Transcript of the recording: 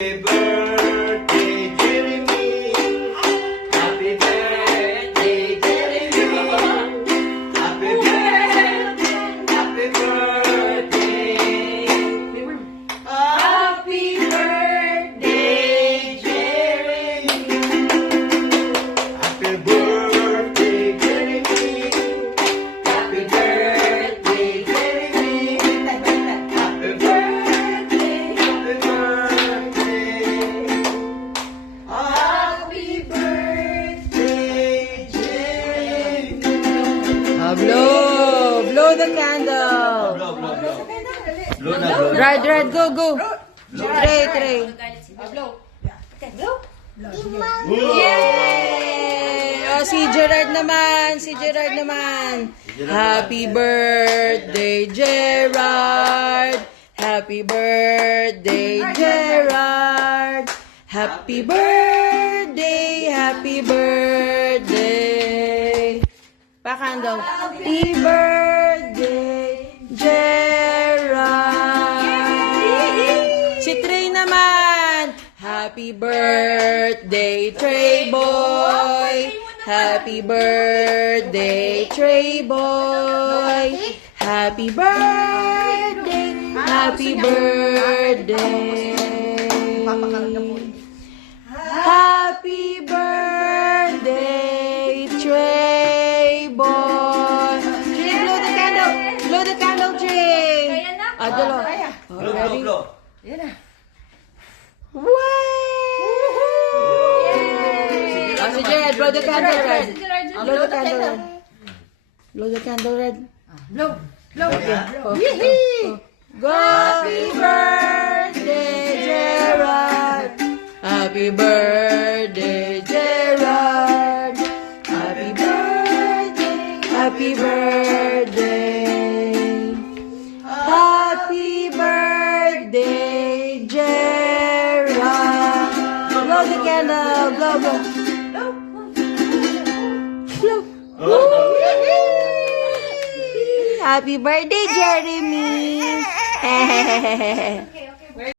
Happy birthday, Jeremy. Happy birthday, Jeremy. Happy birthday, happy birthday. Happy birthday, Jeremy. Happy birthday, Jeremy. Happy birthday, Jeremy. Happy birthday, happy birthday. Happy birthday, Jeremy. Blow the candle. Blow na, blow. Red, go. Tray. Yay! Oh, si Gerard naman. Happy birthday, Gerard. Happy birthday, Gerard. Happy birthday. Pakandong. Happy birthday, Gerard. Si Trey naman. Happy birthday, Trey boy. Happy birthday, Trey boy. Happy birthday. Happy birthday, Trey boy. Trey, blow the candle, Trey. Dalo. Blow, Ready? blow. Si Jared, blow the candle, Red. Blow the candle, Red. Blow the candle, Red. Blow. Go! Happy birthday, Gerard. Happy birthday, Gerard. Happy birthday. Happy birthday, Gerard. Blow the candle. Blow. Happy birthday, Jeremy.